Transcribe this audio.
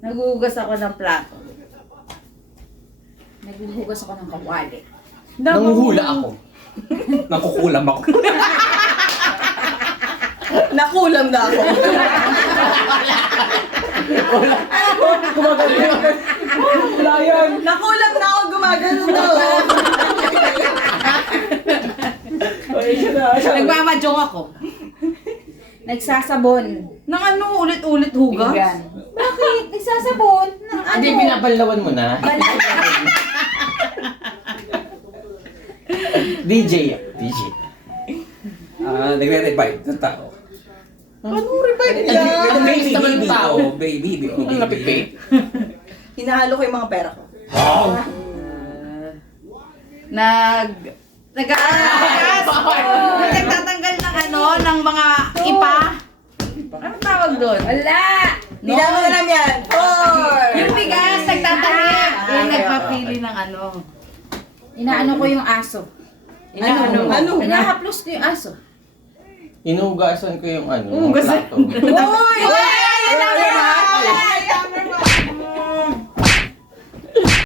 Naghuhugas ako ng plato. Naghuhugas ako ng kawali. Nanguhula ako. Nakukulam ako. Nakulam na ako. Wala yan. Nakulam na ako, gumagano na ako. Nagmamadyong ako. Nagsasabon. Nang ano, ulit-ulit hugas? Pinggan. Bakit? Nagsasabon? Ng ano? Hindi, binabanlawan mo na. DJ. Nagre-revive ng tao. Ano revive yan? Baby naman ng tao. Baby. Ang napipay. Hinahalo ko yung mga pera ko. Wow! Nagtatanggal ng ano, ng mga ipa. Anong tawag doon? Wala! Hindi namin alam yan. Yung bigas, nagtatahi. Yung okay, nagpapili ng ano. Inaano ko yung aso. Ano? Pinahaplos ko yung aso. Inuugasan ko yung ano, Hugasan. plato. Uy!